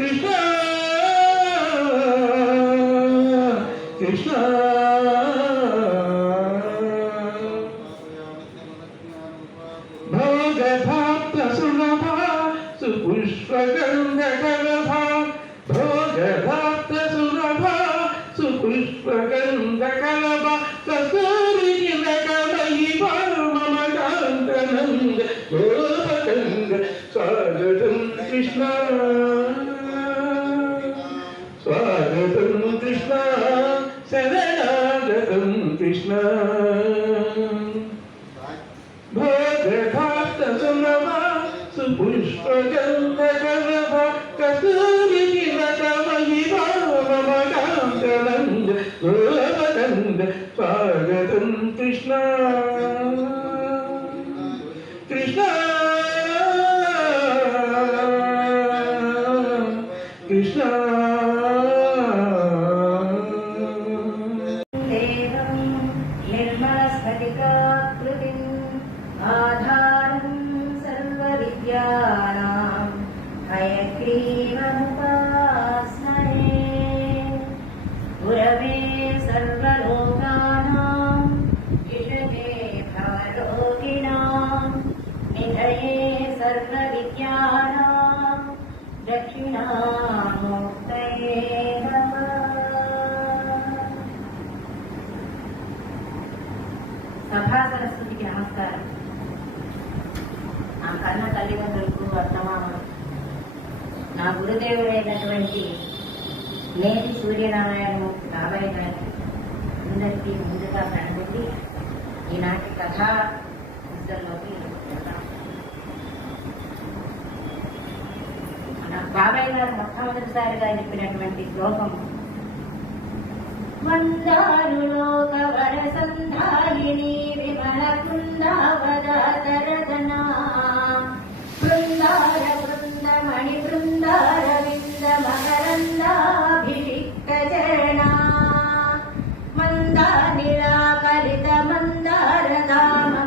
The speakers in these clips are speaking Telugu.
కృష్ణ కృష్ణ భోగభాప్త సులభ సుపుష్పగంధకలభ భోగభాప్త సులభ సుపుష్పగంధకలభ కస్తూరి తిలకమయివ మమ కాంతనంద గోపకంద స్వాగతం కృష్ణ స్వాగతం కృష్ణ శరణాగతం కృష్ణ భోగభాప్త సులభ సుపుష్పగంధకలభ కస్తూరి తిలకమయివ మమ కాంతనంద గోపకంద స్వాగతం కృష్ణ కృష్ణ కృష్ణ ఆధారం సర్వవిద్యానాం హయగ్రీవముపాస్మహే గురవే సర్వలోకానాం విషజే భవరోగిణాం నిధయే సర్వవిద్యానాం దక్షిణామూర్తయే నమః. సభా సరస్వతికి నమస్కారం. నా కన్న తల్లిదండ్రులకు వర్తమానం, నా గురుదేవుడైనటువంటి నేటి సూర్యనారాయణమూర్తి బాబాయ్ గారి అందరికీ ముందుగా కనబెట్టి ఈనాటి కథా పుస్తకంలోకి వెళ్తాం. మన బాబాయ్ గారు మొట్టమొదటిసారిగా చెప్పినటువంటి శ్లోకం మందారులోక వరసంధాయిని విమల బృందావదాతరదనా బృందార బృందమణి బృందార వింద మకరందాభిషిక్త చరణా మందానిలాకలిత మందార ధామభిరమందాభిరామ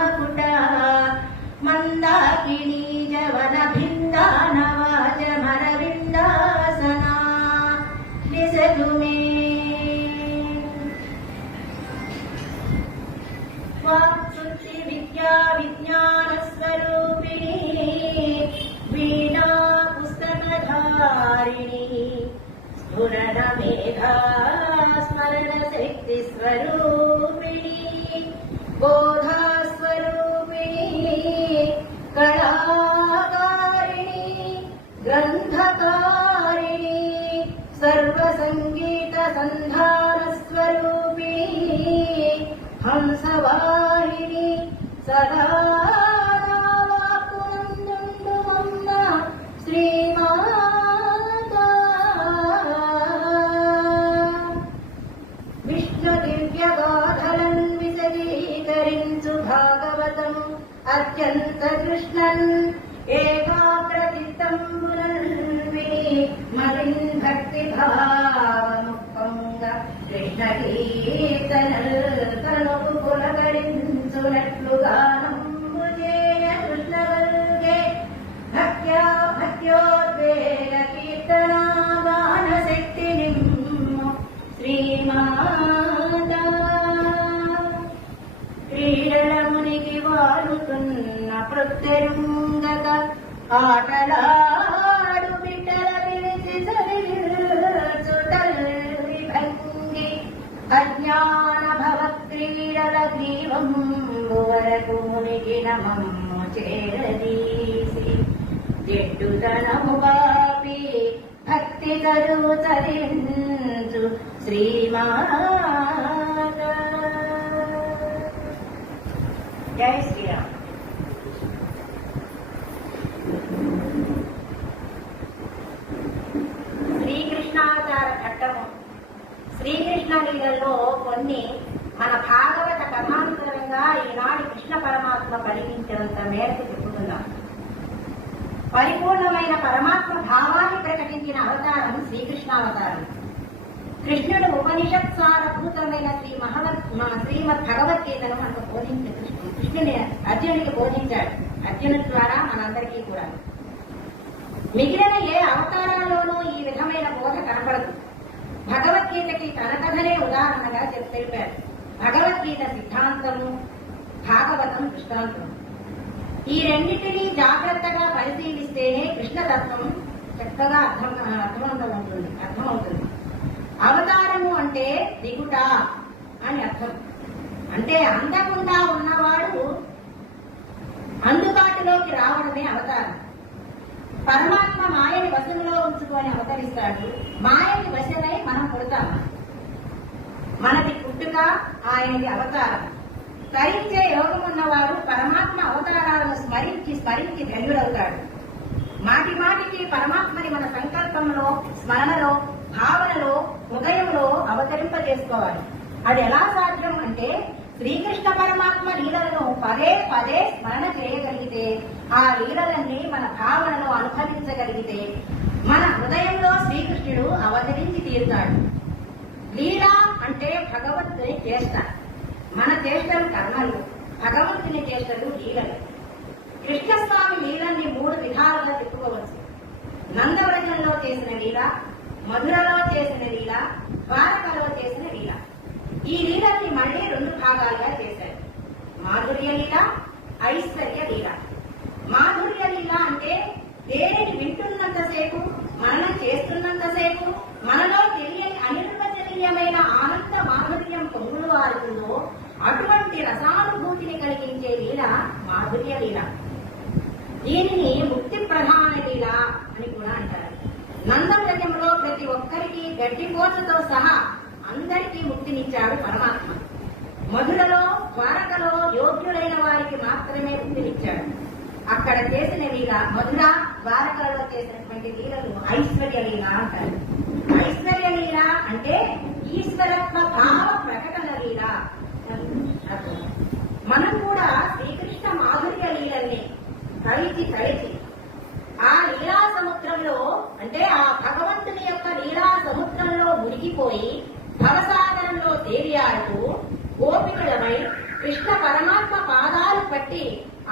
మకుట మందాకినీ జవన భిందానవాజ మరవిందాసనా వాక్శుద్ధి విద్యా విజ్ఞాన స్వరూపిణి వీణా పుస్తకధారిణి స్ఫురణ మేధా స్మరణ శక్తి స్వరూపిణి బోధా స్వరూపిణి కళాకారిణి గ్రంథకారిణి సర్వసంగీత సంధాన స్వరూపిణి హంసవాహిని సదా వాక్కునందుండు మమ్మ శ్రీమాతా విష్ణు దివ్యగాథలన్ విశదీకరించు భాగవతం అత్యంత కృష్ణన్ ఏకాగ్రచిత్తంబులన్ మదిన్ భక్తి భావముఖంగా కృష్ణ కీర్తనల్ కనుకు పులకరించునట్లుగానంబు చేయ కృష్ణవర్గే భక్త్యోద్వేగ కీర్తనా గాన శక్తి నిమ్ము శ్రీమాతా క్రీడల మునికి వాలుతున్న ప్రత్యరుంగక ఆటలాడు బిడ్డల పిలిచి చలిచుటల్లి భంగి అజ్ఞాన భవ క్రీడల గ్రీవంబు వరకు మునిగిన మమ్ము చేరదీసి జడ్డుతనము పాపి భక్తి కరువు చరించు శ్రీమాతా. జై శ్రీరామ్. శ్రీకృష్ణావతార ఘట్టము. శ్రీకృష్ణ లీలలో కొన్ని మన భాగవత కథాంతరంగా ఈనాడు కృష్ణ పరమాత్మ పలికించినంత మేరకు చెప్పుకుందాం. పరిపూర్ణమైన పరమాత్మ భావాన్ని ప్రకటించిన అవతారం శ్రీకృష్ణావతారం. కృష్ణుడు ఉపనిషత్సారభూతమైన శ్రీమద్ భగవద్గీతను మనకు బోధించాడు. కృష్ణుని అర్జునుడికి బోధించాడు. అర్జునుడి ద్వారా మనందరికీ కూడా మిగిలిన ఏ అవతారాల్లోనూ ఈ విధమైన బోధ కనపడదు. భగవద్గీతకి తన కథనే ఉదాహరణగా తెలిపారు. భగవద్గీత సిద్ధాంతము, భాగవతం దృష్టాంతం. ఈ రెండింటినీ జాగ్రత్తగా పరిశీలిస్తేనే కృష్ణతత్వం చక్కగా అర్థమవుతుంది. అవతారము అంటే దిగుట అని అర్థం. అంటే అందకుండా ఉన్నవాడు అందుబాటులోకి రావడమే అవతారం. పరమాత్మ మాయని వశంలో ఉంచుకొని అవతరిస్తాడు. మాయని వశమై మనం పుడతాము. మనది పుట్టుక, ఆయనది అవతారం. తరించే యోగం ఉన్నవారు పరమాత్మ అవతారాలను స్మరించి ధన్యుడవుతాడు. మాటి మాటికి పరమాత్మని మన సంకల్పంలో, స్మరణలో, భావనలో, హృదయంలో అవతరింపజేసుకోవాలి. అది ఎలా సాధ్యం అంటే శ్రీకృష్ణ పరమాత్మ లీలలను పదే పదే స్మరణ చేయగలిగితే, ఆ లీలలన్నీ మన భావనను అనుభవించగలిగితే మన హృదయంలో శ్రీకృష్ణుడు అవతరించి తీరుతాడు. లీల అంటే భగవంతుని చేష్ట. మన చేష్టలు కర్మలు, భగవంతుని చేష్టలు లీలలు. కృష్ణస్వామి లీలల్ని 3 విధాలుగా చెప్పుకోవచ్చు. నందవ్రజంలో చేసిన లీల, మధురలో చేసిన లీల, ద్వారకలో చేసిన లీల. ఈ లీలల్ని మళ్లీ 2 భాగాలుగా చేశారు. మాధుర్య లీల, ఐశ్వర్య లీల. మాధుర్య లీల అంటే దేనిని వింటున్నంతసేపు, మననం చేస్తున్నంతసేపు మనలో తెలియని అనిర్వచనీయమైన ఆనంద మాధుర్యం పొంగులు వారుతుందో అటువంటి రసానుభూతిని కలిగించే లీల మాధుర్య లీల. దీనిని ముక్తి ప్రధాన లీల అని కూడా అంటారు. నందవ్రజంలో ప్రతి ఒక్కరికి గడ్డిపోచతో సహా అందరికీ ముక్తినిచ్చాడు పరమాత్మ. మధురలో, ద్వారకలో యోగ్యులైన వారికి మాత్రమే ముక్తినిచ్చాడు. అక్కడ చేసిన లీల, మధుర, ద్వారకలలో చేసినటువంటి లీలలు ఐశ్వర్య లీల అంటారు. ఐశ్వర్య లీల అంటే ఈశ్వరత్వ భావ ప్రకటన లీల. మనం కూడా శ్రీకృష్ణ మాధుర్య లీలల్ని తడిచి ఆ లీలా సముద్రంలో, అంటే ఆ భగవంతుని యొక్క లీలా సముద్రంలో మునిగిపోయి భవసాగరంలో తేలియాడుతూ గోపికలమై కృష్ణ పరమాత్మ పాదాలు పట్టి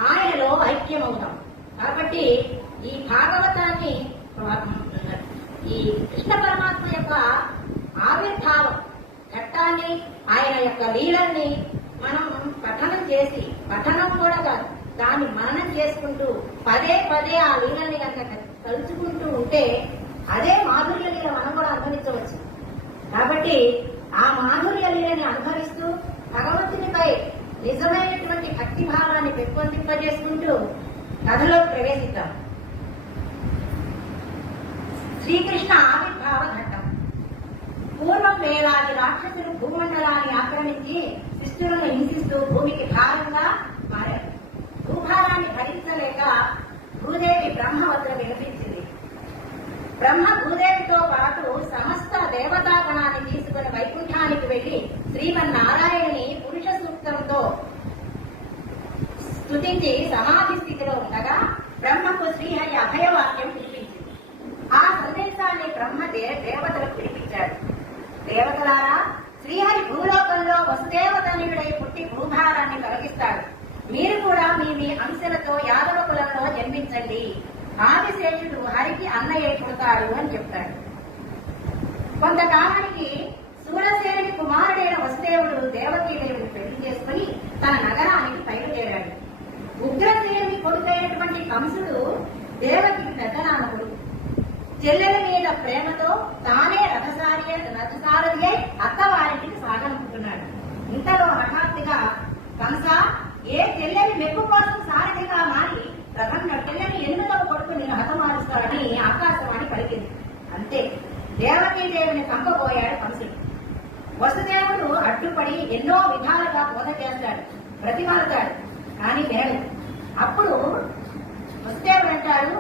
ఆయనలో ఐక్యమవుతాం. కాబట్టి ఈ భాగవతాన్ని, ఈ కృష్ణ పరమాత్మ యొక్క ఆవిర్భావం ఘట్టాన్ని, ఆయన యొక్క లీలల్ని మనం పఠనం చేసి, పఠనం కూడా కాదు, దాన్ని మననం చేసుకుంటూ పదే పదే ఆ లీలల్ని కనుక తలుచుకుంటూ ఉంటే అదే మాధుర్య లీల మనం కూడా అనుభవించవచ్చు. కాబట్టి ఆ మాధుర్య లీలని అనుభవిస్తూ భగవంతునిపై నిజమైనటువంటి భక్తి భావాన్ని పెంపొందింపజేసుకుంటూ కథలో ప్రవేశిద్దాం. శ్రీకృష్ణ ఆవిర్భావ ఘట్టం. పూర్వం వేలాది రాక్షసులు భూమండలాన్ని ఆక్రమించి శిష్యులను హింసిస్తూ భూమికి భారంగా మారారు. భూభారాన్ని భరించలేక భూదేవి బ్రహ్మ వద్ద వినిపించింది. బ్రహ్మ భూదేవితో పాటు సమస్త దేవతాగణాన్ని తీసుకుని వైకుంఠానికి వెళ్లి శ్రీమన్నారాయణుని పురుష సూక్తంతో స్తుతించి సమాధి స్థితిలో ఉండగా బ్రహ్మకు శ్రీహరి అభయవాక్యం వినిపించింది. ఆ సందేశాన్ని బ్రహ్మ దేవతలకు వినిపించాడు. దేవతలారా, శ్రీహరి భూలోకంలో వసుదేవతనయుడై పుట్టి భూభారాన్ని తొలగిస్తాడు. మీరు కూడా మీ అంశలతో యాదవ కులంలో జన్మించండి. ఆదిశేషుడు హరికి అన్నయ్య పుడతాడు అని చెప్తాడు. కొంతకాలానికి సూరసేనుడి కుమారుడైన వసుదేవుడు దేవకీదేవుడు పెళ్లి చేసుకుని తన నగరానికి బయలుదేరాడు. ఉగ్రసేనుడి కొడుకైనటువంటి కంసుడు దేవకి పెద్దనాన్న కొడుకు. చెల్లెల మీద ప్రేమతో తానే రథసారథి అయి అత్తవారింటికి సాగనుకుంటున్నాడు. ఇంతలో హఠాత్తుగా కంస ఏ చెల్లెని మెప్పు కోసం సారథిగా మారి రథం చెల్లెని 8వ కొడుకుని హతమారుస్తాడని ఆకాశవాణి పలికింది. అంతే, దేవకీదేవిని చంపబోయాడు కంసుడు. వసుదేవుడు అడ్డుపడి ఎన్నో విధాలుగా బోధ చేస్తాడు, ప్రతిమాలుతాడు, కానీ లేదు. అప్పుడు వసుదేవుడు అంటాడు,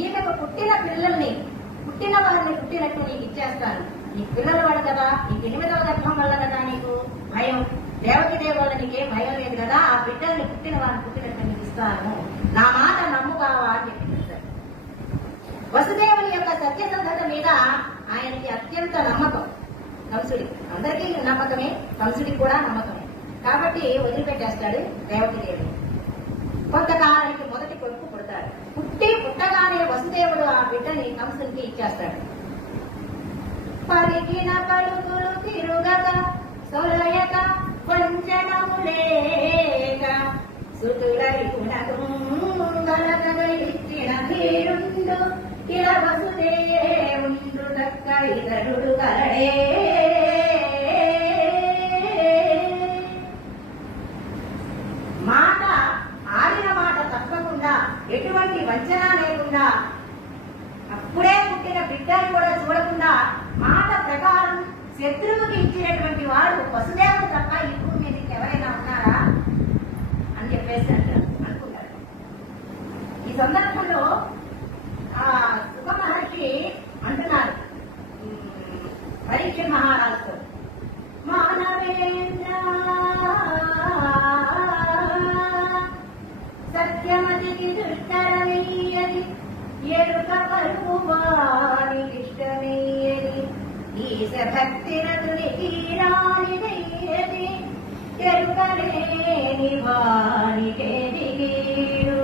ఈమెకు పుట్టిన వారిని పుట్టినట్టు నీకు ఇచ్చేస్తాను. నీ పిల్లలు వాడు కదా, నీకు 8వ గర్భం వల్ల కదా నీకు భయం. దేవకీదేవి వల్ల నీకేం భయం లేదు కదా, ఆ బిడ్డల్ని పుట్టిన వారిని పుట్టినట్టు నీకు ఇస్తాను, నా మాట నమ్ముగావా అని చెప్పించారు. వసుదేవుని యొక్క సత్యసంధత మీద ఆయనకి అత్యంత నమ్మకం. కంసుడికి, అందరికీ నమ్మకమే, కంసుడికి కూడా నమ్మకమే. కాబట్టి వదిలిపెట్టేస్తాడు దేవకీదేవి. కొంతకాలానికి మొదటి కొడుకు పుడతాడు. పుట్టగానే వసుదేవుడు వసుదేవుడు ఆ బిడ్డని కంసునికి ఇచ్చేస్తాడు. పలికిన పలుకులు తిరుగక సొలయక కొంచెనము లేక సుతులరి గుణగుంగలగ ఇచ్చిన వీరుండు ఇల వసుదేవుండు దక్క ఇతరుడు కలడే. మాట ఆడిన మాట తప్పకుండా ఎటువంటి వంచన లేకుండా అప్పుడే పుట్టిన బిడ్డని కూడా చూడకుండా మాట ప్రకారం శత్రువుకి ఇచ్చినటువంటి వాడు వసుదేవుడు తప్ప ఈ భూమి మీదకి ఎవరైనా ఉన్నారా అని చెప్పేసి అనుకుంటారు. ఈ సందర్భంలో ఆ సుఖ మహర్షి అంటున్నారు పరీక్ష మహారాజుతో, మానవేంద్ర సత్యమతికి దుష్టరమయ్యది ఎరుక పరుపు వారికిష్టమయ్యది ఈశ భక్తి రతునికి రానిదయ్యది ఎరుకలేని వారికేది కీడు.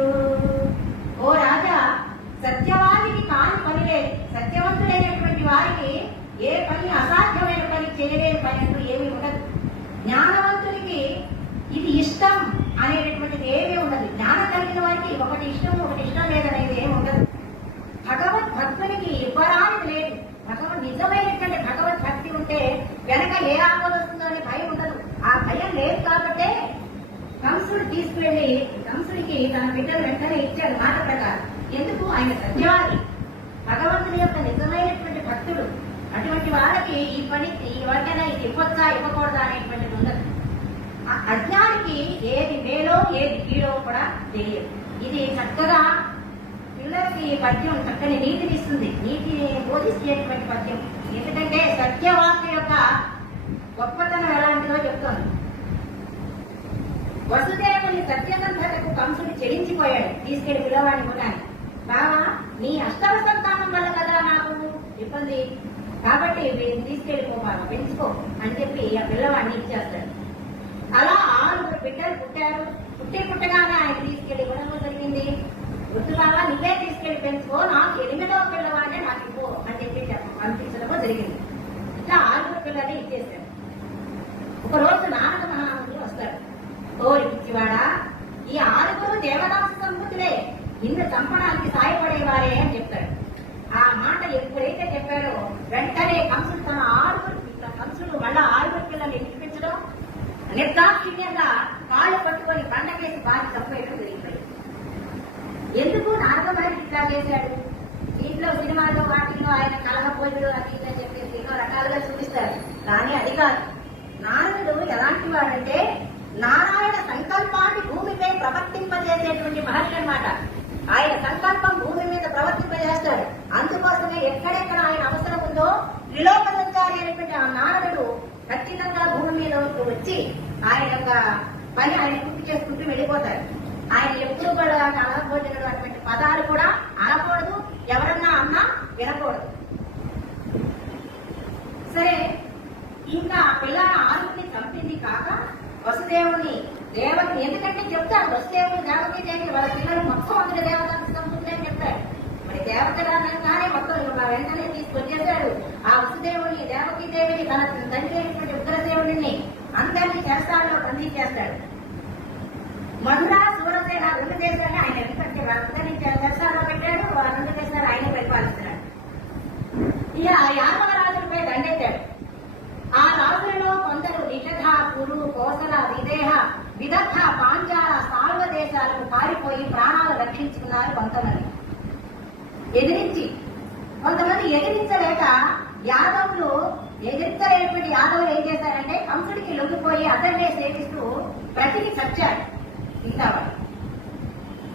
ఓ రాజా, సత్యవాదికి కాని పని లేదు. సత్యవంతుడైనటువంటి వారికి ఏ పని అసాధ్యమైన పని చేయలేని పని అంటూ ఏమీ ఉండదు. జ్ఞానవంతుడికి ఇది ఇష్టం అనేటటువంటిది ఏమీ ఉండదు. జ్ఞానం కలిగిన వారికి ఒకటి ఇష్టం ఒకటి ఇష్టం లేదనేది ఏమి ఉండదు. భగవద్ భక్తునికి ఇవ్వరానికి లేదు. నిజమైనటువంటి భగవద్ భక్తి ఉంటే వెనక ఏ ఆపద వస్తుందో అని భయం ఉండదు. ఆ భయం లేదు కాబట్టే కంసుడు తీసుకువెళ్లి కంసుడికి తన బిడ్డలు వెంటనే ఇచ్చాడు మాట ప్రకారం. ఎందుకు? ఆయన సత్యవాది, భగవంతుని యొక్క నిజమైనటువంటి భక్తుడు. అటువంటి వాళ్ళకి ఈ పని ఎవరికైనా ఇది ఇవ్వచ్చా ఇవ్వకూడదా అనేటువంటిది ఉండదు. అజ్ఞానికి ఏది మేలో ఏది కీడో కూడా తెలియదు. ఇది చక్కగా పిల్లలకి పద్యం చక్కని నీతిని ఇస్తుంది, నీతిని బోధించేటువంటి పద్యం. ఎందుకంటే సత్యవాక్య యొక్క గొప్పతనం ఎలాంటిదో చెప్తోంది. వసుదేవుని సత్యసంధతకు కంసుడు చెలించిపోయాడు. తీసుకెళ్లి పిల్లవాడిని కొన్నాను. బావా, నీ అష్టమ సంతానం వల్ల కదా నాకు ఇబ్బంది, కాబట్టి తీసుకెళ్లిపోవాలి పెంచుకో అని చెప్పి ఆ పిల్లవాడిని ఇచ్చేస్తాడు. అలా 6 బిడ్డలు పుట్టారు. పుట్టగానే ఆయన తీసుకెళ్లి ఇవ్వడం జరిగింది. వద్దు బాగా, నువ్వే తీసుకెళ్లి పెంచుకో, నాకు 8వ పిల్లవాడినే నాకు ఇవ్వు అని చెప్పి పంపించడమో జరిగింది. ఇట్లా 6 పిల్లల్ని ఇచ్చేశాడు. ఒకరోజు నారద మహాముని వస్తాడు. ఓరి పిచ్చివాడా, ఈ 6 దేవదాస సంబుద్ధులే, నిన్ను చంపడానికి సాయపడేవారే అని చెప్తాడు. ఆ మాట ఎప్పుడైతే చెప్పారో వెంటనే కంసుడు తన 6 మళ్ళా 6 పిల్లల్ని వినిపించడం, నిర్దాక్షిణ్యంగా కాళ్ళు పట్టుకొని పండకేసి బాగా చంపేయడం జరిగిపోయింది. ఎందుకు నారద మహర్షి ఇట్లా చేశాడు? ఇంట్లో సినిమాలో వాటిల్లో ఆయన కలహపోయుడు అది ఇది అని చెప్పేసి ఎన్నో రకాలుగా చూపిస్తారు. కానీ అది కాదు. నారదుడు ఎలాంటి వాడంటే నారాయణ సంకల్పాన్ని భూమిపై ప్రవర్తింపజేసేటువంటి మహర్షి అన్నమాట. ఆయన సంకల్పం భూమి మీద ప్రవర్తింపజేస్తాడు. అందుకోసమే ఎక్కడెక్కడ ఆయన అవసరం ఉందో త్రిలోక సంచారి అనేటువంటి ఆ నారదుడు ఖచ్చితంగా భూమి మీద వచ్చి ఆయన యొక్క పని ఆయన పూర్తి చేసుకుంటూ వెళ్ళిపోతారు. ఆయన ఎప్పుడు కూడా అనకపోతున్న అటువంటి పదాలు కూడా అనకూడదు, ఎవరన్నా అన్నా వినకూడదు. సరే, ఇంకా ఆ పిల్లల 6ని చంపింది కాక వసుదేవుని దేవకి, ఎందుకంటే చెప్తారు వసుదేవుడు దేవకి దేవి వాళ్ళ పిల్లలు మొత్తం అందులో దేవతకు సంపుతుంది అని చెప్తారు. మరి దేవతగానే మొత్తం వెంటనే తీసుకొచ్చేశాడు. ఆ వసుదేవుని దేవకి దేవిని తన తండ్రి అయినటువంటి ఉగ్రదేవుడిని అందరినీ చేస్తాడో బంధించేస్తాడు. మధుర సూరసేన 2 దేశాన్ని ఆయన ఎందుకంటే వాళ్ళందరినీ చేస్తాడో పెట్టాడు. ఆ 2 దేశాలు ఆయన పరిపాలిస్తున్నాడు. ఇక 50వ రాజులపై దండెత్తాడు. ఆ రాజులలో కొందరు నిషధ, కురు, కోసల, విదేహ, విదర్భ, పాంచాల, సాల్వ దేశాలకు పారిపోయి ప్రాణాలు రక్షించుకున్నారు. కొంతమంది ఎదిరించలేక యాదవులు ఎదిరించలేనటువంటి యాదవులు ఏం చేశారంటే కంసుడికి లొంగిపోయి అతన్నే సేవిస్తూ ప్రతికి చచ్చాడు. ఇంతవాడు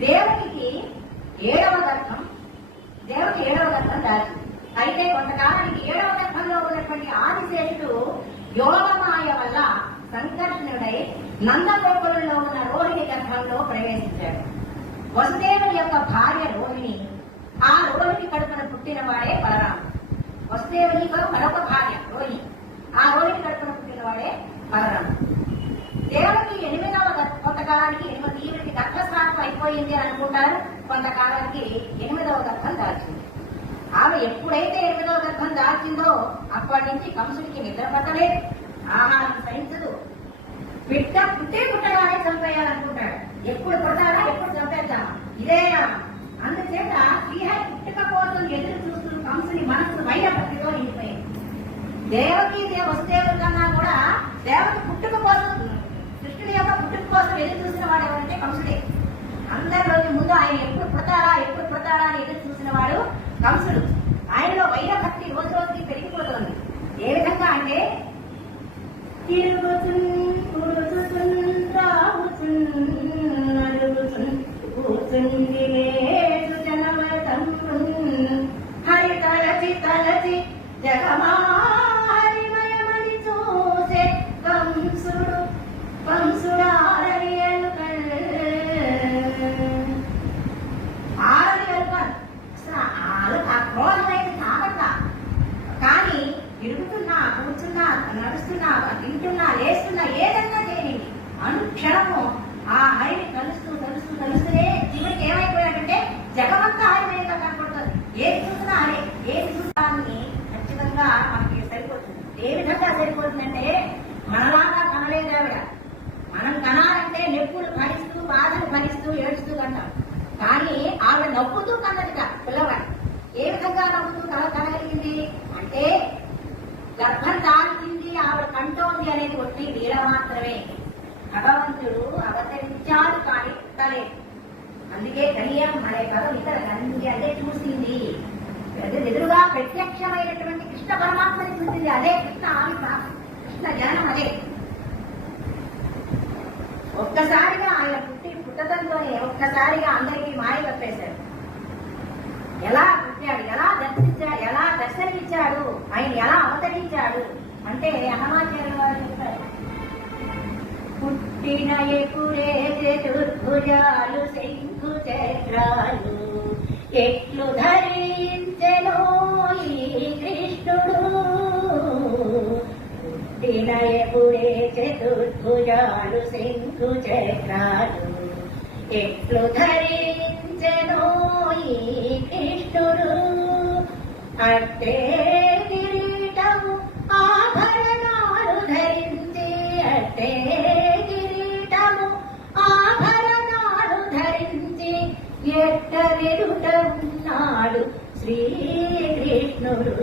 దేవకి 7వ గర్భం దాచింది. అయితే కొంతకాలానికి 7వ గర్భంలో ఉన్నటువంటి ఆదిశేషుడు యోగమాయ వల్ల సంకర్షణుడై నందగోకులంలో ఉన్న రోహిణి గర్భంలో ప్రవేశించాడు. వసుదేవుని యొక్క భార్య రోహిణి, ఆ రోహిణి కడుపున పుట్టిన వాడే బలరాముడు. వసుదేవుని మరొక భార్య రోహిణి, ఆ రోహిణి కడుపున పుట్టిన వాడే బలరాముడు. దేవకి 8వ కొంతకాలానికి ఈవిడికి గర్భస్రావం అయిపోయింది అనుకుంటారు. కొంతకాలానికి 8వ గర్భం దాచింది. ఎప్పుడైతే 8వ గర్భం దాల్చిందో అప్పటి నుంచి కంసుడికి నిద్ర పట్టలేదు, ఆహారం సహించదు. బిడ్డ పుట్టగానే చంపేయాలనుకుంటాడు. ఎప్పుడు పుట్టాలా, ఎప్పుడు చంపేద్దామా, ఇదేనా? అందుచేత శ్రీహరి పుట్టుక కోసం ఎదురు చూస్తూ కంసుని మనసు వైర భక్తితో నిండిపోయింది. దేవకి వసుదేవుల కన్నా కూడా దేవత పుట్టుక కోసం, కృష్ణుడి యొక్క పుట్టుక కోసం ఎదురు చూసిన వాడు ఎవరంటే కంసుడే. అందరిలోకి ముందు ఆయన ఎప్పుడు పుడతారా అని ఎదురు చూసిన వాడు కంసుడు. ఆయనలో వైర భక్తి రోజు రోజుకి పెరిగిపోతుంది. ఏ విధంగా అంటే హరి తలచి జగమారిమయమని చూసే కంసుడారని ఎలుకలు క్రోధమైతే కావట్లా, కానీ తిరుగుతున్నా, కూర్చున్నా, నడుస్తున్నా, తింటున్నా, లేస్తున్నా, ఏదన్నా చేయనింది అనుక్షణము ఆ హరిని కలుస్తూనే చివరికి ఏమైపోయాడంటే జగమంతా హరిమయంగా కనపడుతుంది. ఏది చూసినా హరి, ఏది చూసాన్ని ఖచ్చితంగా మనకి సరిపోతుంది. ఏ విధంగా సరిపోతుందంటే మనలాగా కనలేదు ఆవిడ. మనం కనాలంటే నొప్పులు భరిస్తూ, బాధలు భరిస్తూ, ఏడుస్తూ కంటాం. కానీ ఆవిడ నవ్వుతూ కన్నదిగా పిల్లవాడు. ఏ విధంగా నవ్వుతూ కనగలిగింది అంటే గర్భం దాల్చింది, ఆవిడ కంటోంది అనేది ఒట్టి లీల మాత్రమే. భగవంతుడు అవతరించాడు కానీ పుట్టలేదు. అందుకే కళ్యాణం అనే పదం ఇతర గంది అంటే చూసింది, ఎదురుగా ప్రత్యక్షమైనటువంటి కృష్ణ పరమాత్మని చూసింది. అదే కృష్ణ ఆవిర్భావం, కృష్ణ జనం. అదే ఒక్కసారిగా ఆయన పుట్టడంలోనే ఒక్కసారిగా అందరికీ మాయ కప్పేశాడు. ఎలా పుట్టాడు, ఎలా దర్శనమిచ్చాడు, ఆయన ఎలా అవతరించాడు అంటే అన్నమాచార్య వారు చెప్తారు. పుట్టిన ఎప్పుడే చతుర్భుజాలు శంకు చక్రాలు ఎట్లు ధరించెనో ఈ కృష్ణుడు. పుట్టిన ఎప్పుడే చతుర్భుజాలు శంకు చక్రాలు ఎట్లు ధరించెనో ఈ కృష్ణుడు. అట్టే కిరీటము ఆభరణాలు ధరించి, అట్టే కిరీటము ఆభరణాలు ధరించి ఎట్ట వెరుట ఉన్నాడు శ్రీకృష్ణుడు.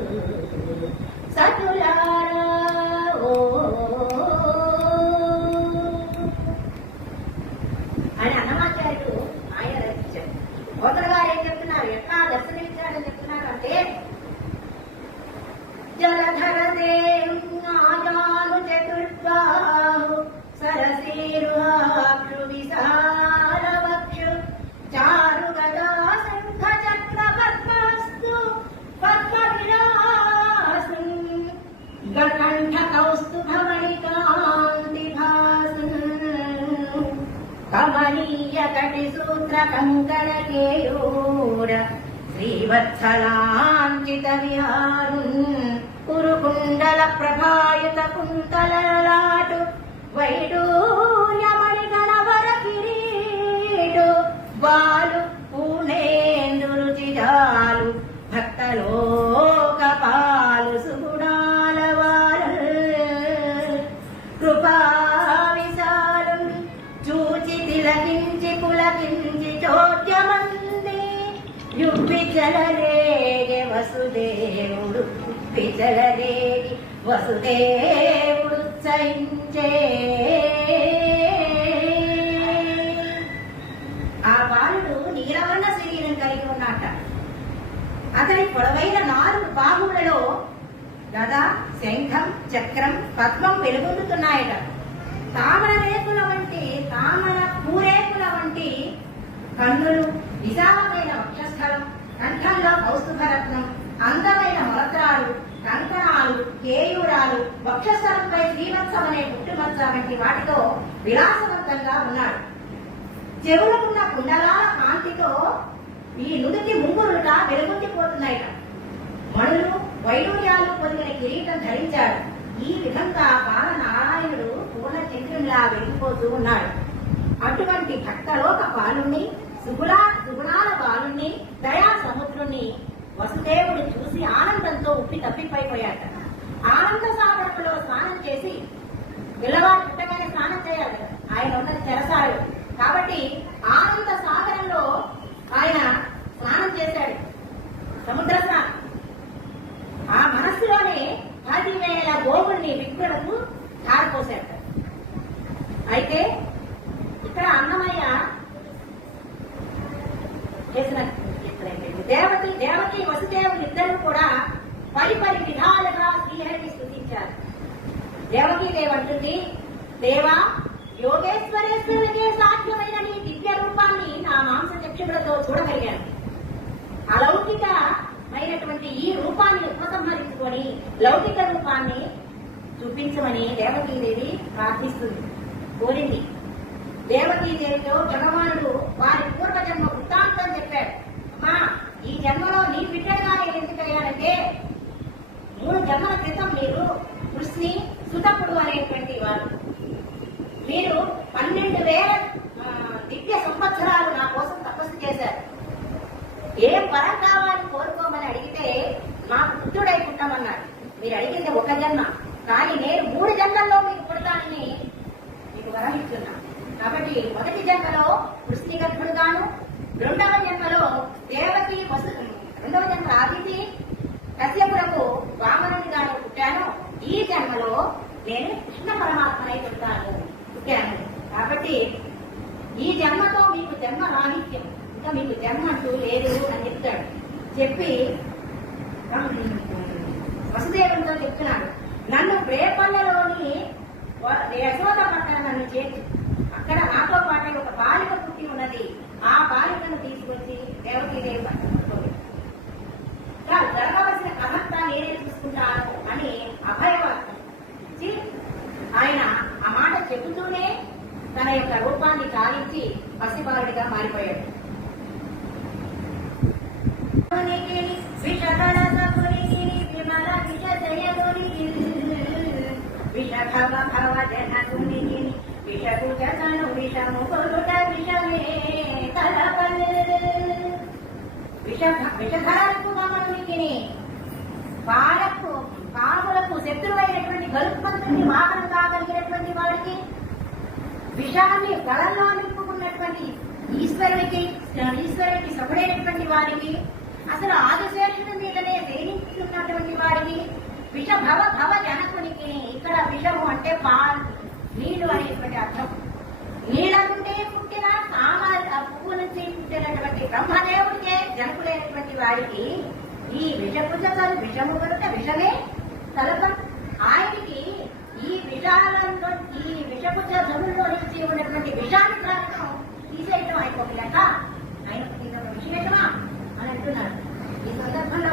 సతులారా అని అన్నమాచార్యుడు ఆయన రచించారు. కోతల గారు ఏం చెప్తున్నారు, ఎట్లా దర్శనమిచ్చాడని చెప్తున్నారు అంటే జలధర దేవాను చతుర్బాహు సరసీరుహాక్షు విశాలవక్షు చారు గదా శంఖ చక్ర పద్మస్తు పద్మ విలాసు గకంఠ కౌస్తుభమణి కాంతి భాసు కమనీయ కటి సూత్ర కంకణ కేయూర శ్రీవత్సలాంచిత విహారున్ కురుకుండల ప్రభాయుత కుంతలలాటు వైడూర్యమణి గణవర కిరీటు బాలు పూర్ణేందు రుచిజాలు భక్తలోక పాలు సుగుణాల వారు కృపా విశాలు చూచి తిలకించి పులకించి చోద్యమంది యుప్పిచలరేగే వసుదేవుడు, పిచలరేగి వసుదేవుడు చయించే. ఆ బాలుడు నీలవర్ణ శరీరం కలిగి ఉన్నట్ట. అతని పొడవైన 4 బాహువులలో గద, శంఖం, చక్రం, పద్మం వెలుగొందుతున్నాయట. తామర పూరేకుల వంటి కన్నులు, విశాలమైన వక్షస్థలం, కంఠంలో కౌస్తుభరత్నం, అందమైన మొలత్రాలు, కంకణాలు, కేయూరాలు, వక్షస్థలంపై శ్రీవత్సం అనే పుట్టుమచ్చ వంటి వాటితో విలాసవంతంగా ఉన్నాడు. చెవులకున్న కుండలాల కాంతితో ఈ నుడికి ముంగురుగా వెలుగొందిపోతున్నాయట. మణులు, వైడూర్యాలు పొందిన కిరీటం ధరించాడు. ఈ విధంగా బాలనారాయణుడు పూర్ణ చంద్రునిలా వెలిగిపోతూ ఉన్నాడు. అటువంటి భక్తలోక పాలుణ్ణి, సుగుణాల బాలుణ్ణి, దయా సముద్రుణ్ణి వసుదేవుడు చూసి ఆనందంతో ఉప్పి తప్పిపోయాట. ఆనంద సాగరంలో స్నానం చేసి పిల్లవాడు పుట్టగానే స్నానం చేయాలి కదా, ఆయన ఉన్నది చెరసాడు కాబట్టి ఆనంద సాగరంలో ఆయన స్నానం చేశాడు, సముద్ర స్నానం. ఆ మనస్సులోనే 10,000 గోవుల్ని విగ్రహకు ధారపోశాడు. అయితే ఇక్కడ అన్నమయ్య చేసిన దేవకి వసుదేవులు ఇద్దరు కూడా పరిపరి విధాలుగా శ్రీహరిని స్తుతించారు. దేవకీదేవి అంటుంది, దేవా యోగేశ్వరేశ్వరునికే సాధ్యమైన నీ దివ్య రూపాన్ని నా మాంస చక్షులతో చూడగలిగాను. అలౌకికమైనటువంటి ఈ రూపాన్ని ఉపసంహరించుకొని లౌకిక రూపాన్ని చూపించమని దేవకీదేవి ప్రార్థిస్తుంది, కోరింది. దేవకీదేవితో భగవానుడు వారి పూర్వజన్మ వృత్తాంతం చెప్పాడు. అమ్మా, ఈ జన్మలో నీ బిడ్డగా నేను ఎందుకయ్యానంటే 3 జన్మల క్రితం మీరు కృష్ణి సుతపుడు అనేటువంటి వారు, మీరు 12,000 దివ్య సంవత్సరాలు నా కోసం తపస్సు చేశారు. ఏం వరం కావాలని కోరుకోమని అడిగితే నాకు పుత్రుడై పుట్టమన్నాడు. మీరు అడిగింది 1 జన్మ, కానీ నేను 3 జన్మల్లో మీకు పుడతానని మీకు వరం ఇస్తున్నా. కాబట్టి 1 జన్మలో కృష్ణి గర్భుడుగాను, 2వ జన్మలో దేవకి 2వ జన్మ ఆదితి కశ్యపులకు వామనుడిగాను పుట్టాను. ఈ జన్మలో నేను కృష్ణ పరమాత్మనై పుట్టాను. కాబట్టి ఈ జన్మతో మీకు జన్మ రాహిత్యం, ఇంకా మీకు జన్మ అంటూ లేదు అని చెప్తాడు. చెప్పి వసుదేవునితో చెప్తున్నాడు, నన్ను ప్రేపల్లలోని యశోద పక్కన నన్ను చేర్చు. అక్కడ నాతో పాటు ఒక బాలిక పుట్టి ఉన్నది. ఆ బాలికను తీసుకొచ్చి దేవకీదేవి పక్కన జరగవలసిన కథంతా నేనే చూసుకుంటాను అని అభయవాక్యం ఇచ్చి ఆయన ఆ మాట చెబుతూనే తన యొక్క రూపాన్ని చాలించి పసిబాలుడిగా మారిపోయాడు. విషధరకు గమనునికి పాలకు పాములకు శత్రువైనటువంటి గరుత్మంతుని వాహనం కాగలిగినటువంటి వాడికి, విషాన్ని గలంలో నింపుకున్నటువంటి ఈశ్వరునికి సభుడైనటువంటి వారికి, అసలు ఆదిశేషుని మీదనే దేనిస్తున్నటువంటి వాడికి, విష భవ జనకునికి, ఇక్కడ విషము అంటే నీళ్లు అనేటువంటి అర్థం. నీళ్ళ నుండి పుట్టిన పువ్వు నుంచి పుట్టినటువంటి బ్రహ్మదేవుడికే జనకులైనటువంటి వారికి ఈ విషపుజలు విషము కనుక విషమే తలపం. ఆయనకి ఈ విషాలలో ఈ విషపుజ జనుల్లో నుంచి ఉన్నటువంటి విషాన్ని కారణం తీసేయటం ఆయనకు ఒక లెక్క, ఆయనకు విశేషమా అని అంటున్నాడు. ఈ సందర్భంలో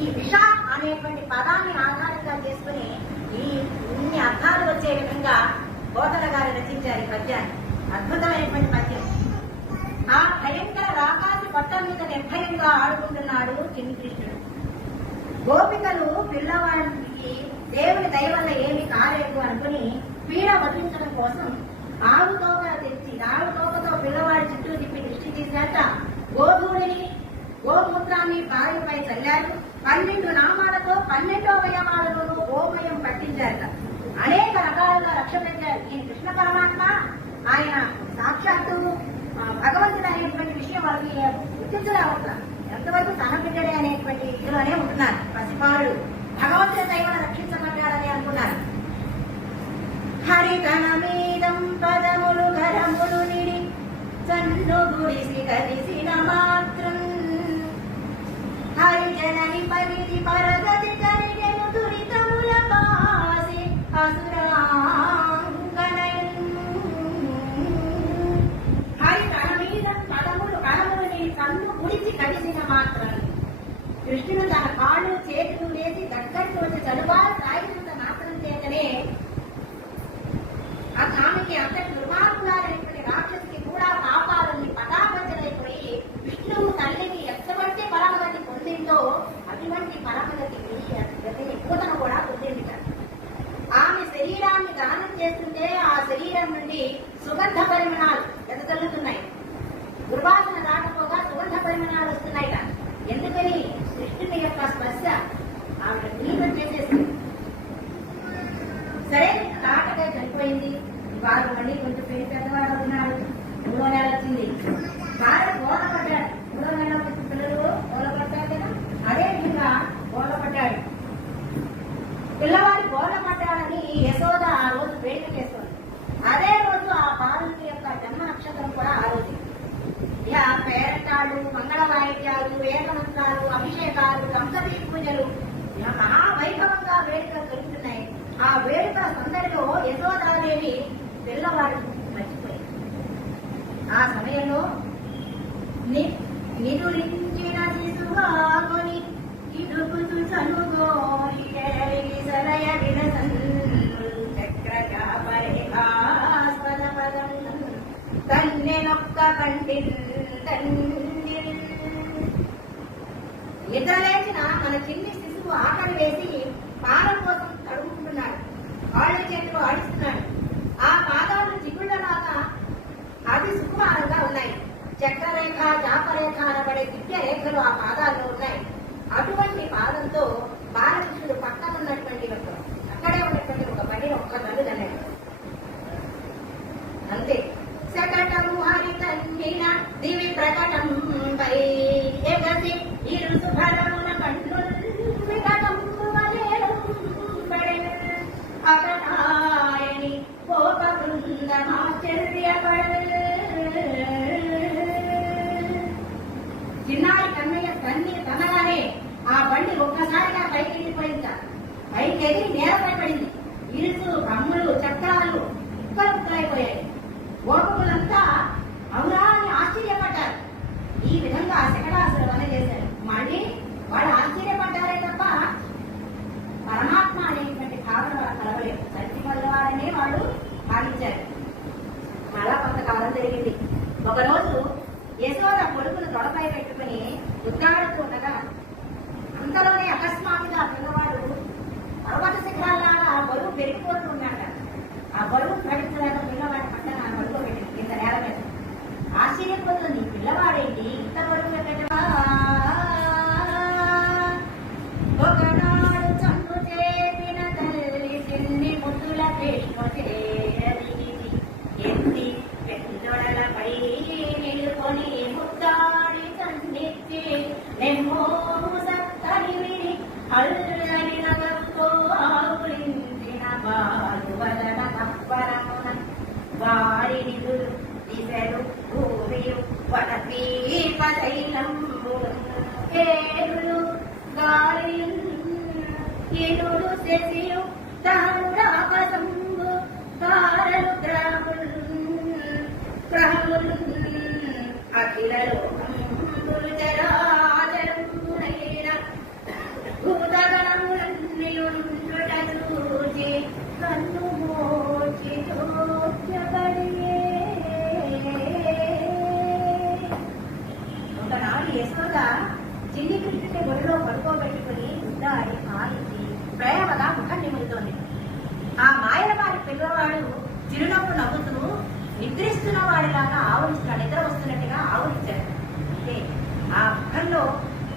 ఈ విష అనేటువంటి పదాన్ని ఆధారంగా చేసుకుని ఇన్ని అర్థాలు వచ్చే విధంగా కోతల గారు రచించారు ఈ పద్యాన్ని. అద్భుతమైనటువంటి పద్యం. ఆ భయంకర రాకాసి పట్ట మీద నిర్భయంగా ఆడుకుంటున్నాడు చిన్ని కృష్ణుడు. గోపికలు పిల్లవాడికి దేవుని దయ వల్ల ఏమీ కాలేదు అనుకుని పీడ వదిలించడం కోసం ఆవు తోక తెచ్చి ఆవు తోకతో పిల్లవాడి చుట్టూ తిప్పి దృష్టి తీశాక గోధూళిని గోమూత్రాన్ని భార్యపై చల్లారు. 12 నామాలతో 12 అవయవాలలోనూ గోమయం పట్టించారట. అనేక రకాలుగా రక్ష పెట్టారు. ఈయన కృష్ణ పరమాత్మ, ఆయన సాక్షాత్తు భగవంతుడు అనేటువంటి విషయం వాళ్ళకి గుర్తించలేకపోతున్నారు. ఎంతవరకు తన బిడ్డడే అనేటువంటి ఇదిలోనే ఉంటున్నారు. పసిపాడు భగవంతుడి దైవన రక్షించబడ్డాడని అనుకున్నారు. హరితనమీదం పదములు గరములు నిడి చన్ను గుడిసి కలిసిన మాత్రం హరిజనని పరిధి పరగతి కలిగెను దురితముల పాసి అసురాంగనయన్. హరి తన మీద పదములు కరములని కన్ను గుడిసి కలిసిన మాత్రం కృష్ణుడు తన కాళ్ళు చేతులు వేసి దగ్గరికి వచ్చి చలువారు సాగినంత మాత్రం చేతనే ఆ ఆమెకి అంతటి దుర్మార్గులైనటువంటి రాక్షసికి కూడా పాపాలని పటాపంచలైపోయి విష్ణువు తల్లిని ఎంతవంటి పరమగతి పొందిందో అటువంటి పరమగతికి పూతను కూడా పొందింది. ఆమె శరీరాన్ని దహనం చేస్తుంటే ఆ శరీరం నుండి సుగంధ పరిమళాలు వెదజల్లుతున్నాయి. దుర్వాసన దాటపోగా చందనాలు వస్తున్నాయిట. ఎందుకని? కృష్ణుని యొక్క స్పర్శ ఆవిడ పునీతం చేసేసింది. సరే, తాటగా చనిపోయింది. వారు మళ్ళీ కొంచెం పెద్దవాడు అవుతున్నారు. 3వ నెల వచ్చింది. వారు గోలపడ్డాడు. 3వ నెల వచ్చిన పిల్లలు గోలపడ్డాడు కదా, అదే విధంగా గోలపడ్డాడు. పిల్లవాడి గోలపడ్డాడని యశోద ఆ రోజు వేడుక చేస్తుంది. అదే రోజు ఆ బాలుడి యొక్క జన్మ నక్షత్రం కూడా ఆ రోజు. ఇక పేరటాలు, మంగళ వాయిద్యాలు, వేదమంత్రాలు, అభిషేకాలు, కంసవీ పూజలు మహావైభవంగా వేడుకలు జరుగుతున్నాయి. ఆ వేడుకల సందడిలో యశోదాదేవి పిల్లవాడు మర్చిపోయింది. ఆ సమయంలో నిదురించిన శిశువాని ఇడుగుతు చనుగోని సరయ వినసన్ చక్రజాపరేహాస్పద పదం తన్నెనొక్క కంటిల్ తండ్రి. నిద్రలేచిన మన చిన్ని శిశువు ఆకలి వేసి పాలన కోసం తడుముకుంటున్నాడు. కాళ్ళు చేతులు ఆడిస్తున్నాడు. ఆ పాదాలు జిగుళ్ళలాగా అతి సుకుమారంగా ఉన్నాయి. చక్రరేఖ, జాపరేఖ అనబడే దివ్య రేఖలు ఆ పాదాల్లో ఉన్నాయి. అటువంటి పాదంతో బాలకృష్ణుడు పక్కన ఉన్నటువంటి అక్కడే ఉన్నటువంటి ఒక బండిని ఒక్క తల్లి అన్నాడు. అంతే. శకటము హరితండిన దివి ప్రకటం పై ఎగసి ఇరుసు భరమున పండ్లు అకటాయని కోప బృందమాచర్యపడ. చిన్నారి కన్నయ్య తనగానే ఆ బండి ఒక్కసారిగా పైకి వెళ్ళిపోయింది. పైకి ఎగిరి నేలపై పడింది. ఇరుసు, కమ్ములు, చక్రాలు కుక్కలైపోయాయి. గోపకులంతా అవునా అని ఆశ్చర్యపడ్డారు. ఈ విధంగా శకటాసుర వన చేశారు. మళ్ళీ వాళ్ళు ఆశ్చర్యపడ్డారే తప్ప పరమాత్మ అనేటువంటి భావన కలవలేదు. సత్య వల్లవారనే వాళ్ళు భావించారు. అలా కొంతకాలం జరిగింది. ఒకరోజు యశోద కొడుకును తొడపై పెట్టుకుని ఉద్దాడుతూ ఉండగా అంతలోనే అకస్మాత్తుగా పిల్లవాడు పర్వత శిఖరాల్లాగా బరువు పెరిగిపోతూ ఉన్నాడు. ఆ బరువు భరించలేక పిల్లవాడి పక్కన బరువు పెట్టింది కింద నేల మీద. ఆశ్చర్యపోతుంది, పిల్లవాడేంటి ఇంత బరువు పెట్టగా. ఒకనాడు చంపు చేసిన తల్లి చిన్ని ముద్దుల కృష్ణ ఎత్తి పెద్దొడలపై నిలుకొని ముద్దాడి కన్నిచ్చి నెమ్మోము సత్తని విని అల్లని నగంతో ఆవులించిన బాలు వలన కప్పరమున వారి నిధులు దిశలు భూమియు వనపీప శైలంబులు కేరులు గాలి ఇనుడు శశియు తారాపసంబు తారలు గ్రహములు అఖిల లోకములు చరాచరములైన భూతగణములన్నియుండుట చూచి కన్ను మోచి చోద్యపడియే. ఒకనాడు యశోద చిన్ని కృష్ణుని ఒడిలో పడుకోబెట్టుకుని ఉద్దాడి ఆడించి ప్రేమగా ముఖం నిములుతోంది. ఆ మాయల వారి పిల్లవాడు చిరునవ్వు నవ్వుతూ నిద్రిస్తున్న వాడిలాగా ఆవరిస్తున్నాడు. నిద్ర వస్తున్నట్టుగా ఆవరించాడు. అంటే ఆ ముఖంలో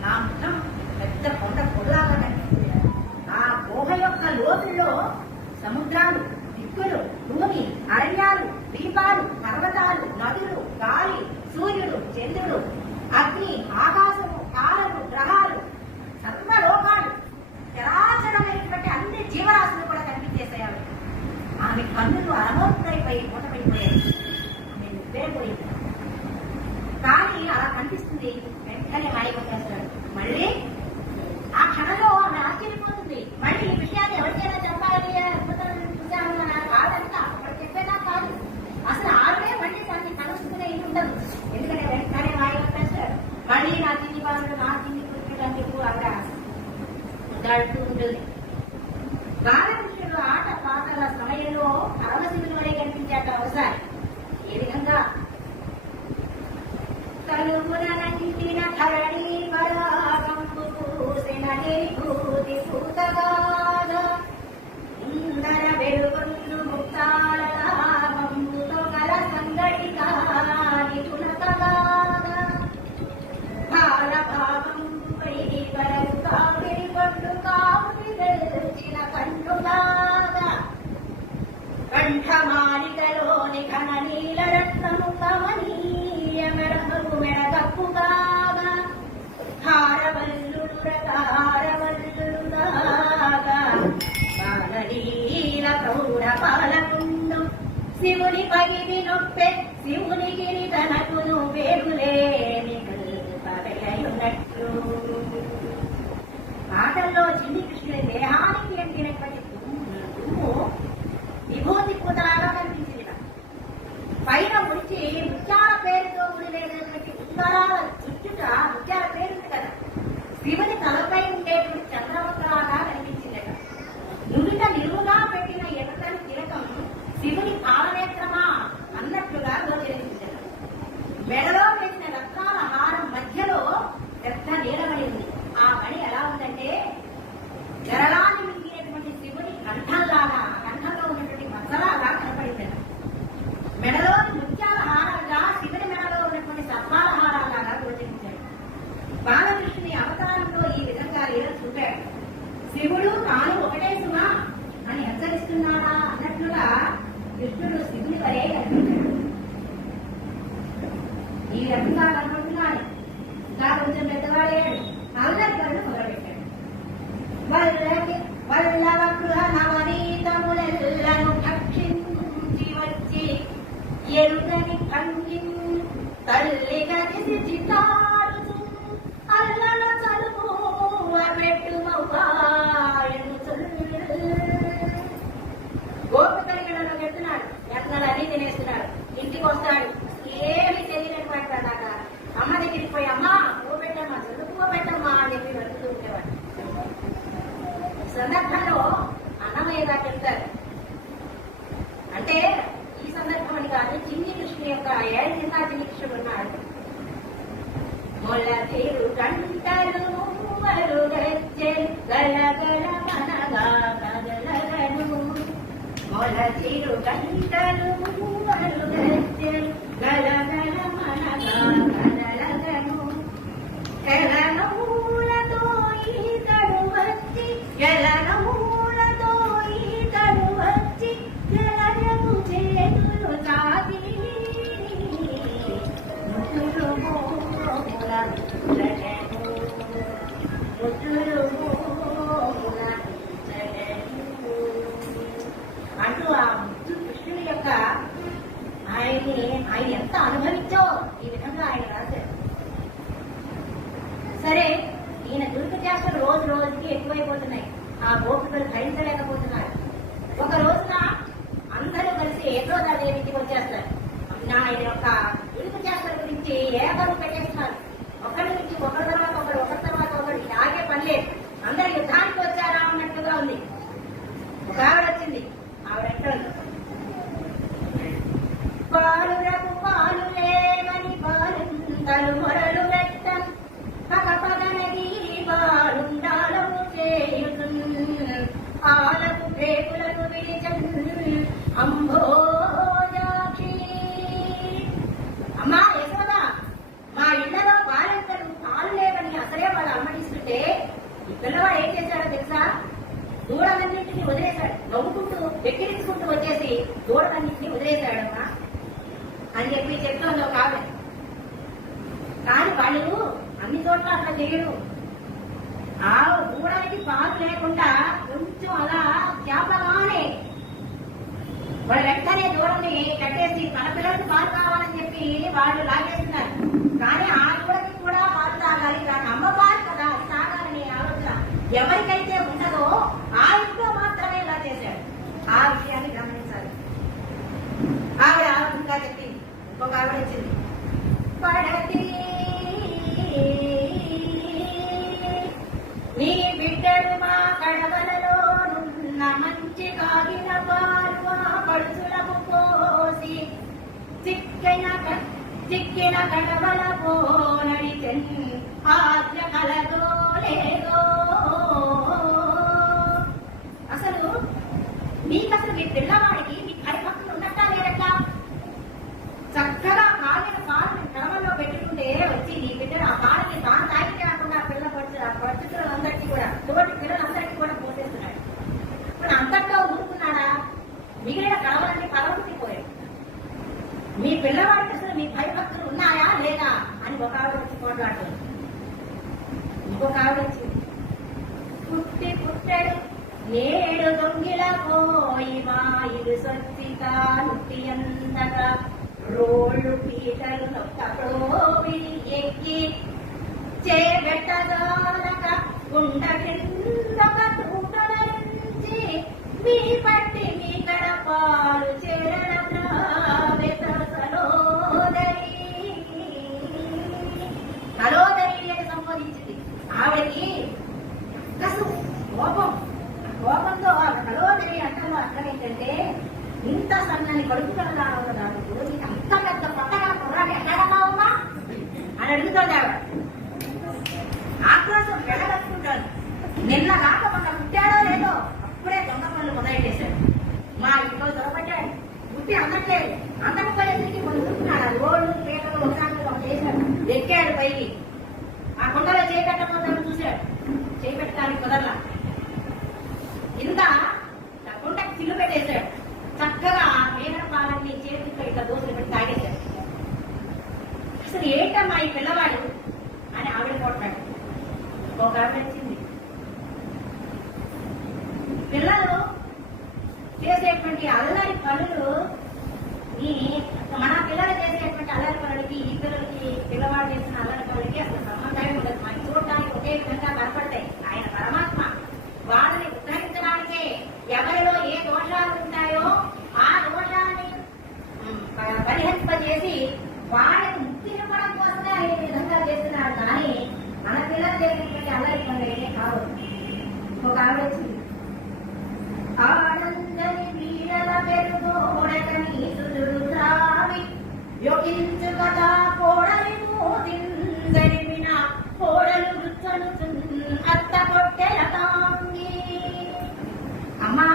నా ముఖం పెద్ద కొండ పొడలాగా కనిపిస్తుంది. ఆ గుహ యొక్క లోతుల్లో సముద్రాలు, దిక్కులు, భూమి, అరణ్యాలు, దీపాలు, పర్వతాలు, నదులు, గాలి, సూర్యుడు, చంద్రుడు, అగ్ని, ఆకాశము, కాలము, గ్రహాలు, సర్వలోకాలు, చరాచరమైనటువంటి అన్ని జీవరాశులు కూడా కనిపించేసాయి. ఆమె కన్నులు అరమోత్తైపోయి మూటపడిపోయాయి. ఆమె నిద్రపోయింది. కానీ అలా కనిపిస్తుంది. వెంటనే మాయకొట్టేస్తాడు. మళ్ళీ ఆ క్షణంలో ఆమె ఆశ్చర్యపోతుంది. మళ్ళీ ఈ విషయాన్ని ఎవరికైనా చెప్పాలి చూసాము కాదంతా అక్కడ చెప్పేదా కాదు. అసలు ఆవిడే మళ్ళీ దాన్ని కలుసుకునే ఇది ఉండదు. ఎందుకంటే వెంటనే మాయకొట్టేస్తాడు. మళ్ళీ నా తిండి బాసుడు, నా తిండి కురిపినందుకు ఆవిడ ముద్దాడుతూ ఉంటుంది. బాలకృష్ణుడు ఆట పాటల సమయంలో పరమశివుని వలె కనిపించాట ఒకసారి. ఏ విధంగా కలుగునంటిన ధరణి పరాగంపు పూసిన భూతి పూతగాగా ఉందర వెలుగొందు ముక్తాల లాభంబుతో గల సంగటి కాని తునతగాగా బాలలీల ప్రౌఢ పాలకుండు శివుని పగివి నొప్పే శివుని గిరి తనకును వేరులేని కల్పవెలయున్నట్లు. ఆటల్లో చిన్ని కృష్ణుని దేహానికి అంటినటువంటి దుమ్ము విభూతి పూతలాగా కనిపించింది. పైన ముడిచి ముత్యాల పేరుతో ఉండేటటువంటి ఉంగరాల చుట్టుట ముత్యాల పేరు ఉంది కదా, శివుని తలపై ఉండేటువంటి చంద్రవంకలాగా కనిపించిందట. నుదుట నిలువుగా పెట్టిన ఎర్రని తిలకం శివుని పాలనేత్రమా అన్నట్లుగా గోచరించిందట. మెడలో వేసిన రత్నాల హారం మధ్యలో పెద్ద నీలమణి ఉంది. ఆ మణి ఎలా ఉందంటే గరళాన్ని మింగినటువంటి శివుని కంఠంలాగా, కంఠంలో ఉన్నటువంటి మచ్చలాగా కనపడిందట. మెడలోని ముత్యాల హారాలుగా శివుని మెడలో ఉన్నటువంటి సర్పాల హారాలుగా గోచరించాడు. బాలకృష్ణుని అవతారంలో ఈ విధంగా లీల చూపాడు. శివుడు తాను ఒకటే సుమా అని హెచ్చరిస్తున్నాడా అన్నట్లుగా కృష్ణుడు శివుని వరే కనిపించాడు. ఈ రకంగా కనబడుతున్నాడు. ఇంకా కొంచెం పెద్దవాడయ్యాడు. అల్లరి పనులు మొదలుపెట్టాడు. వల్లవకృహ నవనీతములెల్లను భక్షించి వచ్చి ఎరుగని కంగిన్ తల్లి గదిసి చితాడుచు అల్లల చలుపు పెట్టు మౌపాయను గోపికలను పెడుతున్నాడు. ఎట్లన్నీ తినేస్తున్నాడు. ఇంటికి వస్తాడు. ఏమి తెలియనటువంటి అన్నాక అమ్మ దగ్గరికి పోయి అమ్మా ఓ పెట్టమ్మా చదువుకో పెట్టమ్మా అని చెప్పి వెళ్తూ ఉండేవాడు. సందర్భంలో అన్నమయ్యగా చెప్తారు. అంటే ఈ సందర్భం అని కాదు, చిన్ని కృష్ణ యొక్క 7 కింద చిన్ని కృష్ణుడు ఉన్నాడు. మొల తీరు గంటలు గలగల మనగా కదలగను, మొల తీరు గంటలు గలగల మనగా కదలగను, గలనమూలతో ఈతడు వచ్చి గలనమూలతో ఈతడు వచ్చి గలగము చేతులు చాచి ముట్టులు మోముల జగను, ముట్టులు మోముల జగను అంటూ ఆ ముద్దు కృష్ణుని యొక్క ఆయన ఎంత అనుభవించో ఈ విధంగా ఆయన రాశారు. సరే, ఈయన దుర్గ చేష్టలు రోజు రోజుకి ఎక్కువైపోతున్నాయి. ఆ గోపికలు భరించలేకపోతున్నారు. ఒక రోజున అందరూ కలిసి యశోదాదేవి ఇంటికి వచ్చేస్తారు. ఆయన యొక్క దుర్గ చేష్టల గురించి ఏకరు పెట్టేస్తున్నారు. ఒకరి నుంచి ఒకరి తర్వాత ఒకరు, ఒకరి తర్వాత ఒకరు, ఆగే పనిలేదు. అందరు యుద్ధానికి వచ్చారా అన్నట్టుగా ఉంది. ఒక ఆవిడ వచ్చింది. ఆవిడ పాలురకు పాలు లేవని పాలుంతలు మొరలు పెట్టం పగపగనది పాలుండాలము చేయుతున్ ఆలకు ప్రేకులను విడిచన్ అంభోజాక్షి. అమ్మా యశోద, మా ఇళ్లలో పాలంతలు పాలు లేవని అసలే వాళ్ళు అమ్మడిస్తుంటే ఈ పిల్లవాడు ఏం చేశాడో తెలుసా? దూడలన్నింటినీ వదిలేశాడు. నవ్వుకుంటూ వెక్కిరించుకుంటూ వచ్చేసి దూడలన్నింటినీ వదిలేశాడమ్మా అని చెప్పి చెప్తోంది ఒక ఆవిడ. కానీ వాళ్ళు అన్ని చోట్ల అట్లా చేయరు. ఆ దూడలకి పాలు లేకుండా కొంచెం అలా చేపలానే వాళ్ళు వెంటనే దూడని కట్టేసి తన పిల్లలకి పాలు కావాలని చెప్పి వాళ్ళు లాగేస్తున్నారు. కానీ ఆ దూడకి కూడా పాలు తాగాలి, కానీ అమ్మ పాలు కదా అది తాగాలని ఆలోచన ఎవరికైతే ఉండదో ఆ ఇంట్లో మాత్రమే ఇలా చేశాడు. ఆ విషయాన్ని గమనించాలి. ఆవిడ ఆలోచనగా చెప్పింది. ఇంకొక ఆవిడ వచ్చింది. పడతి నీ బిడ్డలు మా కడవలలో నున్న మంచి కాగిన పాలు ఆ పడుచులకు పోసి చిక్కిన కడవల పోనడిచెన్ ఆజ్ఞ కలదో లేదో. అసలు మీకసలు మీ పిల్లవాడికి మీ హరిభక్తులు ఉన్నట్టా లేదట? చక్కగా కాగిన పాలు కడవల్లో పెట్టుకుంటే వచ్చి నీ బిడ్డలు ఆ పాలని తాను తాగి కాకుండా పిల్ల పడుచులందరికీ కూడా తోటి పిల్లలందరికీ కూడా పోసేస్తున్నాడు. ఇప్పుడు అంతట్లో ఊరుకున్నాడా? మిగిలిన కడవలన్నీ పరవృత్తిపోయాడు. మీ పిల్లవాడికి అసలు మీ భయభక్తులు ఉన్నాయా లేదా అని ఒక ఆవిడ వచ్చి పోట్లాడుతుంది. ఇంకొక ఆవిడ వచ్చింది. పుట్టడు నేడు దొంగిల పోయి మాయిలు సొత్తిగా నుట్టియందక రోళ్ళు పీటలు నొక్కడోవిడి ఎక్కి చేబెట్టగాలక గుండ కిందక తూటల నుంచి మీ పట్టి మీ కడపాలు చేరణ సలోదరి సలోదరి అని సంబోధించింది. ఆవిడకి కసు కోపంతో సలోదరి అంటలో అర్థం ఏంటంటే ఇంత సన్నని కడుపు కలగాలి దానికి నీకు అంత పెద్ద పట్టగా కుర్రాన్ని ఎక్కడమ్మా అని అడుగుతుంది ఆవిడ. ఆక్రోశం వెళ్ళగట్టుకుంటాను. నిన్న కాక మొన్న పుట్టాడో లేదో అప్పుడే దొంగ పనులు మొదలెట్టేశాడు. మా ఇంట్లో దొరపడ్డాడు, పుట్టి అందట్లేదు, అందకపోయేసరికి మనం చూస్తున్నాడు. ఆ రోడ్లు పీటలు ఒకసారి చేశాడు, ఎక్కాడు పైకి. ఆ కుండలో చేపెట్టబోతాను చూశాడు, చేపెట్టడానికి కుదరలా. ఇంత కుండకి చిల్లు పెట్టేశాడు. చక్కగా మేనర పాలన్నీ చేతితో ఇట్లా దోశలు పెట్టి తాగేశాడు. అసలు ఏంటమ్మా ఈ పిల్లవాడు అని ఆవిడ కొట్టాడు. ఒక ఆవిడ వచ్చింది. పిల్లలు చేసేటువంటి అల్లరి పనులు మన పిల్లలు చేసేటువంటి అల్లరి పనులకి ఈ పిల్లలకి పిల్లవాడు చేసిన అల్లరి పనులకి అసలు సంబంధమే ఉండదు. మనకి చూడటానికి ఒకే విధంగా కనపడతాయి. ఆయన పరమాత్మ వాళ్ళని ఉద్ధరించడానికే ఎవరిలో ఏ దోషాలు ఉంటాయో ఆ దోషాన్ని పరిహరింపజేసి వాళ్ళకి ముక్తినివ్వడం కోసమే ఆయన ఈ విధంగా చేస్తున్నారు. కానీ మన పిల్లలు చేసేటువంటి అల్లరి పనులు ఏమే కాదు. ఒక ఆవిడ వచ్చింది. ఆనందని వీరల పెరుగోడకని సుదుడు త్రావి యోగించు కదా కోడలి మోదిందరిమిన కోడలు గుచ్చను అత్త కొట్టెల తాంగి. అమ్మా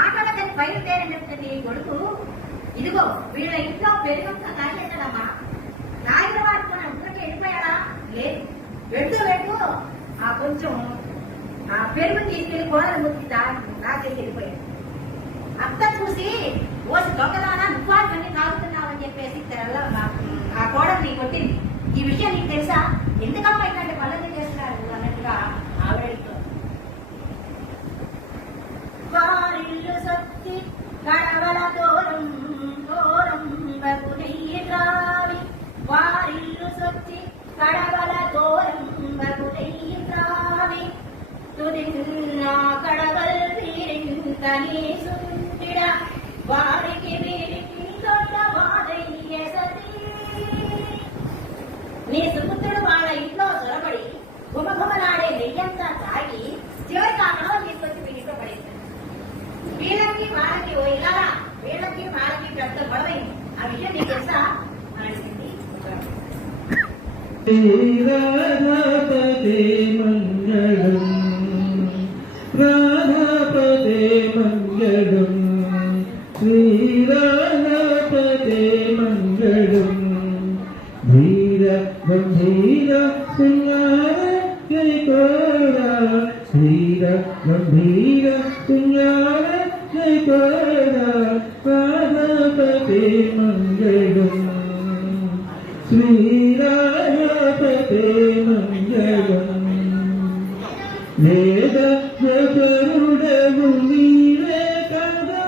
ఆకలిని బయలుదేరినటువంటి కొడుకు ఇదిగో వీళ్ళ ఇంట్లో పెరుగుంత తాగేశాడమ్మా. తాగిన వాడు మన ఇంట్లోకి వెళ్ళిపోయాడా? లేదు. వెళ్తూ ఆ కొంచెం ఆ పెరుగు తీసుకెళ్లి కోడలు ముక్కి తాగేసి వెళ్ళిపోయాడు. అత్త చూసి ఓసి దొంగదానా నువ్వాన్ని తాగుతున్నావని చెప్పేసి ఆ కోడల్ని కొట్టింది. ఈ విషయం నీకు తెలుసా? ఎందుకమ్మా ఇట్లాంటి పనులు చేస్తున్నారు అన్నట్టుగా ఆవిడతో వారిల్లు సత్తి గడవల దూరం దూరం బగునయ్యి త్రావి వారిల్లు సొచ్చి గడవల దూరం బగునయ్యి త్రావి తుదిన్నా కడవల్ వీరింతని సుంటిడ వారికి వీరికి దొడ్డవాడయ్యే సతీ. నీ సుపుత్రుడు వాళ్ళ ఇంట్లో చొరబడి గుమగుమలాడే నెయ్యంతా తాగి చివరికి ఆ కడవ తీసుకొచ్చి వీరితో పడేశాడు. వీళ్ళకి వాళ్ళకి ఓ ఇలా వీళ్ళకి వాళ్ళకి పెద్ద గొడవైంది. ఆ విషయం నీకు తెలుసా అని అడిగింది. రాధాపదే మంగళం రాధాపదే మంగళం శ్రీరాధాపదే మంగళం ధీర గంభీర సింగార జయకోరా ధీర గంభీర సింగార జయకోరా రాధాపదే మంగళం శ్రీరాధాపదే మంగళం వేద గరుడవు నీవే కదా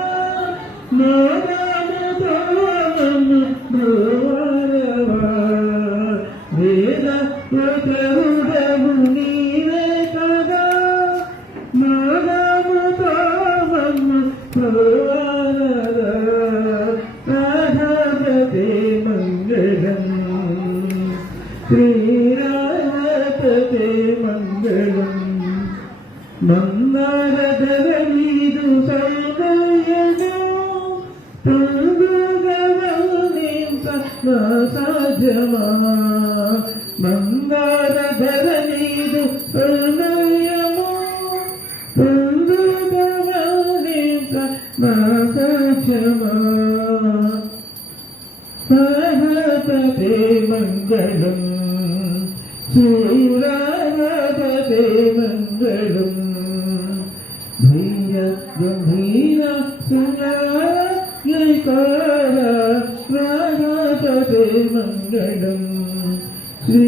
నామముతో నన్ను బ్రోవరవా వేద గరుడవు నీవే కదా నామముతో నన్ను బ్రోవరవా రాధాపదే మంగళం శ్రీరాధాపదే మంగళం మందారధరనీదు సౌందర్యము పొందుగవనింత నా సాధ్యమా మందారధరనీదు సౌందర్యము పొందుగవనింత నా సాధ్యమా రాధాపదే మంగళం శ్రీరాధాపదే మంగళం ధీర గంభీర సింగార రాధాపదే మంగళం శ్రీ